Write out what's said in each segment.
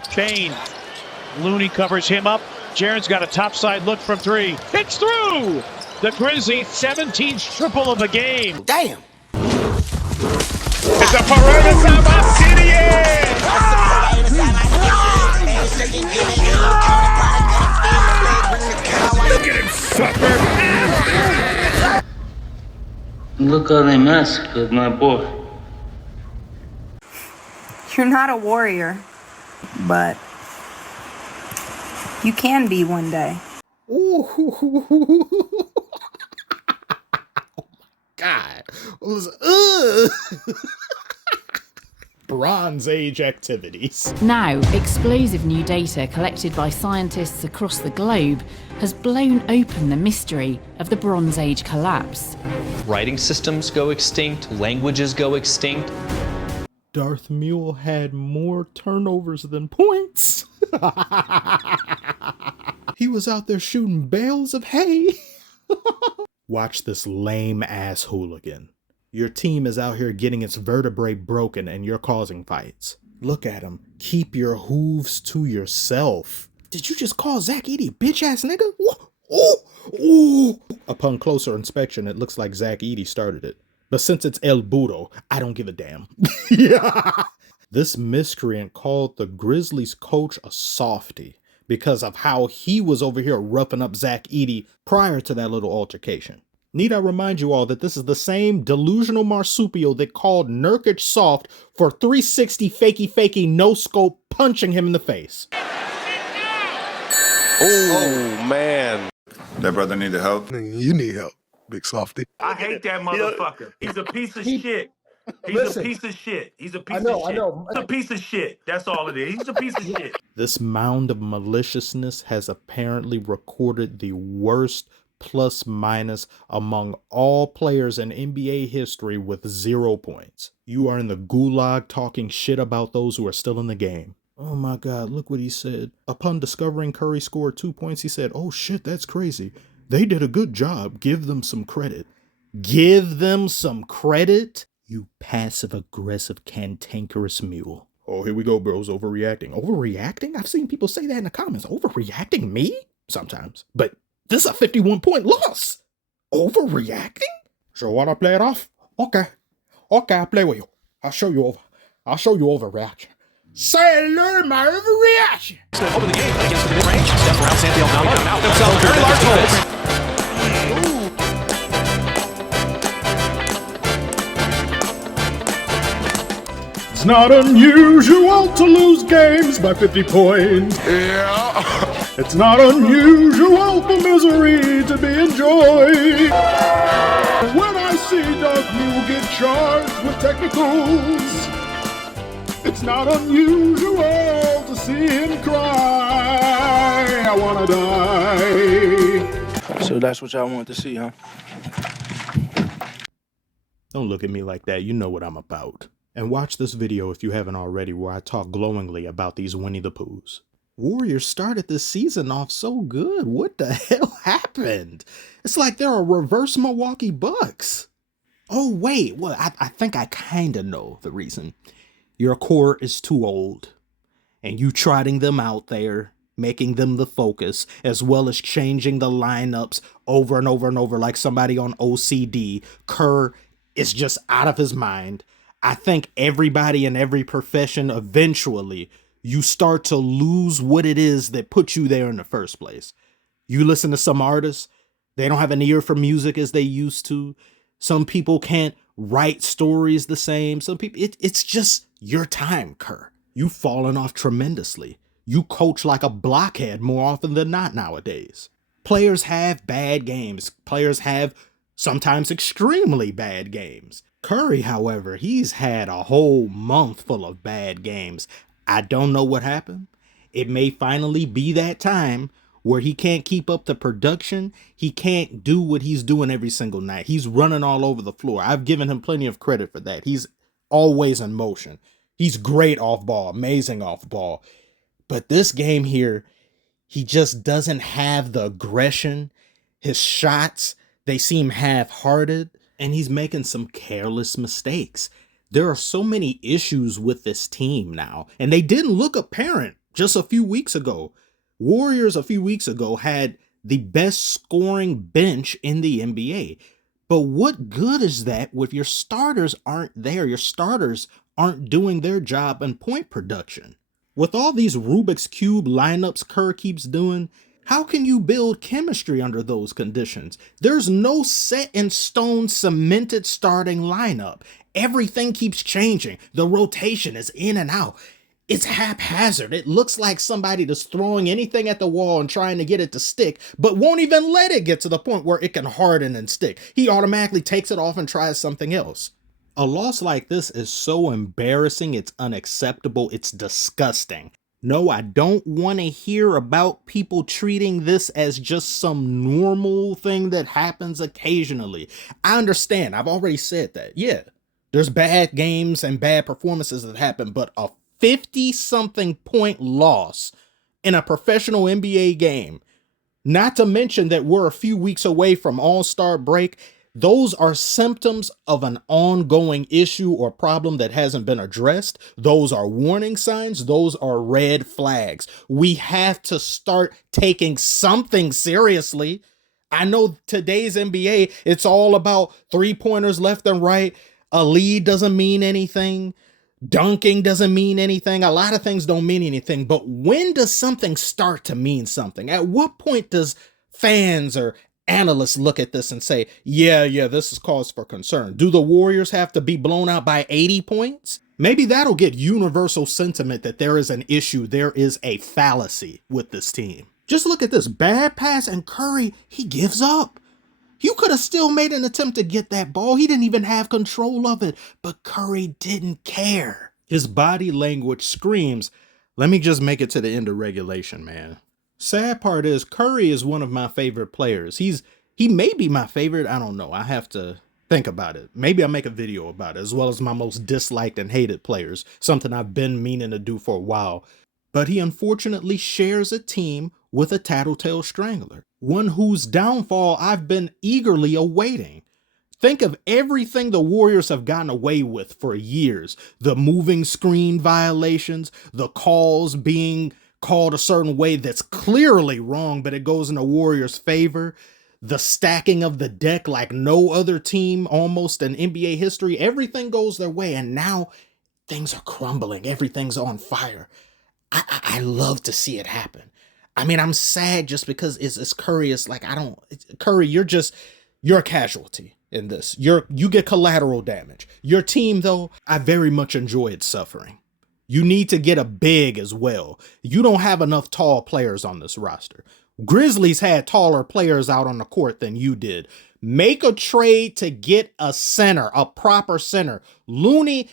Chain. Looney covers him up. Jaren's got a topside look from three. It's through! The Grizzlies' 17th triple of the game. Damn! It's a forever time Obsidian! Look at him suffer! Look how they massacred my boy. You're not a warrior, but you can be one day. Ooh. God. Bronze Age activities. Now, explosive new data collected by scientists across the globe has blown open the mystery of the Bronze Age collapse. Writing systems go extinct, languages go extinct. Darth Mule had more turnovers than points. He was out there shooting bales of hay. Watch this lame ass hooligan. Your team is out here getting its vertebrae broken and you're causing fights. Look at him. Keep your hooves to yourself. Did you just call Zach Edey a bitch ass nigga? Ooh, ooh. Upon closer inspection, it looks like Zach Edey started it. But since it's El Budo, I don't give a damn. Yeah. This miscreant called the Grizzlies coach a softie because of how he was over here roughing up Zach Edey prior to that little altercation. Need I remind you all that this is the same delusional marsupial that called Nurkic soft for 360 fakey no scope punching him in the face. Oh, man. That brother needed help. You need help, big softy. I hate that motherfucker. He's a piece of shit. He's a piece of shit. He's a piece of shit. He's a piece of shit. That's all it is. He's a piece of shit. This mound of maliciousness has apparently recorded the worst plus minus among all players in NBA history with 0 points. You are in the gulag talking shit about those who are still in the game. Oh my God, look what he said. Upon discovering Curry scored 2 points, he said, "Oh shit, that's crazy. They did a good job. Give them some credit." Give them some credit? You passive-aggressive, cantankerous mule. Oh, here we go, bros. Overreacting. Overreacting? I've seen people say that in the comments. Overreacting? Me? Sometimes. But this is a 51-point loss. Overreacting? So wanna play it off? Okay. Okay, I'll play with you. I'll show you overreaction. Say hello to my overreaction. Over the game against the mid-range. Step around Santiago out themselves very large holes. It's not unusual to lose games by 50 points. Yeah. It's not unusual for misery to be enjoyed. When I see Darth Mule get charged with technicals, it's not unusual to see him cry. I wanna die. So that's what y'all want to see, huh? Don't look at me like that. You know what I'm about. And watch this video if you haven't already, where I talk glowingly about these Winnie the Poohs. Warriors started this season off so good. What the hell happened? It's like they're a reverse Milwaukee Bucks. Oh, wait. Well, I think I kind of know the reason. Your core is too old. And you trotting them out there, making them the focus, as well as changing the lineups over and over and over like somebody on OCD. Kerr is just out of his mind. I think everybody in every profession, eventually, you start to lose what it is that put you there in the first place. You listen to some artists, they don't have an ear for music as they used to. Some people can't write stories the same. Some people, it's just your time, Kerr. You've fallen off tremendously. You coach like a blockhead more often than not nowadays. Players have bad games. Players have sometimes extremely bad games. Curry, however, he's had a whole month full of bad games. I don't know what happened. It may finally be that time where he can't keep up the production. He can't do what he's doing every single night. He's running all over the floor. I've given him plenty of credit for that. He's always in motion. He's great off ball, amazing off ball. But this game here, he just doesn't have the aggression. His shots, they seem half-hearted. And he's making some careless mistakes. There are so many issues with this team now, and they didn't look apparent Just a few weeks ago, Warriors a few weeks ago had the best scoring bench in the NBA. But what good is that if your starters aren't there? Your starters aren't doing their job in point production. With all these Rubik's Cube lineups Kerr keeps doing, how can you build chemistry under those conditions? There's no set in stone cemented starting lineup. Everything keeps changing. The rotation is in and out. It's haphazard. It looks like somebody that's throwing anything at the wall and trying to get it to stick, but won't even let it get to the point where it can harden and stick. He automatically takes it off and tries something else. A loss like this is so embarrassing, it's unacceptable, it's disgusting. No, I don't want to hear about people treating this as just some normal thing that happens occasionally. I understand. I've already said that. Yeah, there's bad games and bad performances that happen, but a 50-something point loss in a professional NBA game, not to mention that we're a few weeks away from All-Star break, those are symptoms of an ongoing issue or problem that hasn't been addressed. Those are warning signs. Those are red flags. We have to start taking something seriously. I know today's NBA, it's all about three-pointers left and right. A lead doesn't mean anything. Dunking doesn't mean anything. A lot of things don't mean anything. But when does something start to mean something? At what point does fans or analysts look at this and say, yeah, this is cause for concern? Do the Warriors have to be blown out by 80 points? Maybe that'll get universal sentiment that there is an issue. There is a fallacy with this team. Just look at this bad pass and Curry, he gives up. You could have still made an attempt to get that ball. He didn't even have control of it, but Curry didn't care. His body language screams, let me just make it to the end of regulation, man. Sad part is Curry is one of my favorite players. He may be my favorite. I don't know. I have to think about it. Maybe I'll make a video about it, as well as my most disliked and hated players, something I've been meaning to do for a while. But he unfortunately shares a team with a tattletale strangler, one whose downfall I've been eagerly awaiting. Think of everything the Warriors have gotten away with for years. The moving screen violations, the calls being called a certain way that's clearly wrong, but it goes in the Warriors' favor. The stacking of the deck like no other team almost in NBA history. Everything goes their way, and now things are crumbling. Everything's on fire. I love to see it happen. I mean, I'm sad just because it's Curry. It's like, Curry, you're a casualty in this. You get collateral damage. Your team, though, I very much enjoy its suffering. You need to get a big as well. You don't have enough tall players on this roster. Grizzlies had taller players out on the court than you did. Make a trade to get a center, a proper center. Looney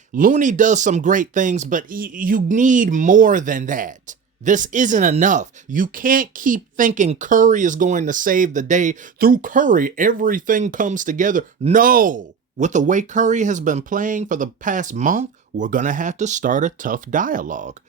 does some great things, but you need more than that. This isn't enough. You can't keep thinking Curry is going to save the day. Through Curry, everything comes together. No! With the way Curry has been playing for the past month, we're going to have to start a tough dialogue.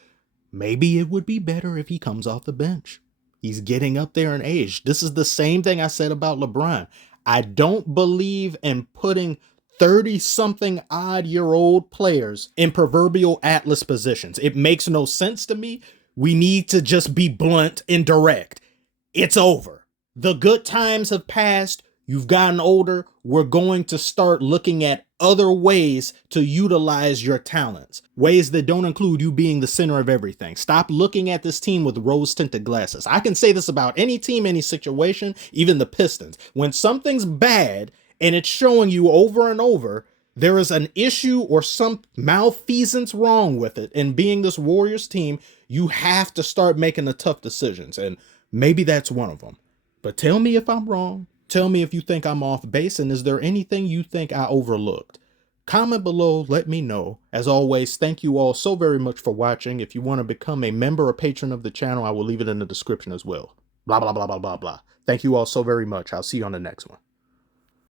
Maybe it would be better if he comes off the bench. He's getting up there in age. This is the same thing I said about LeBron. I don't believe in putting 30-something odd-year-old players in proverbial Atlas positions. It makes no sense to me. We need to just be blunt and direct. It's over. The good times have passed. You've gotten older. We're going to start looking at other ways to utilize your talents. Ways that don't include you being the center of everything. Stop looking at this team with rose-tinted glasses. I can say this about any team, any situation, even the Pistons. When something's bad and it's showing you over and over, there is an issue or some malfeasance wrong with it. And being this Warriors team, you have to start making the tough decisions. And maybe that's one of them. But tell me if I'm wrong. Tell me if you think I'm off base, and is there anything you think I overlooked? Comment below, let me know. As always, thank you all so very much for watching. If you want to become a member or patron of the channel, I will leave it in the description as well. Blah, blah, blah, blah, blah, blah. Thank you all so very much. I'll see you on the next one.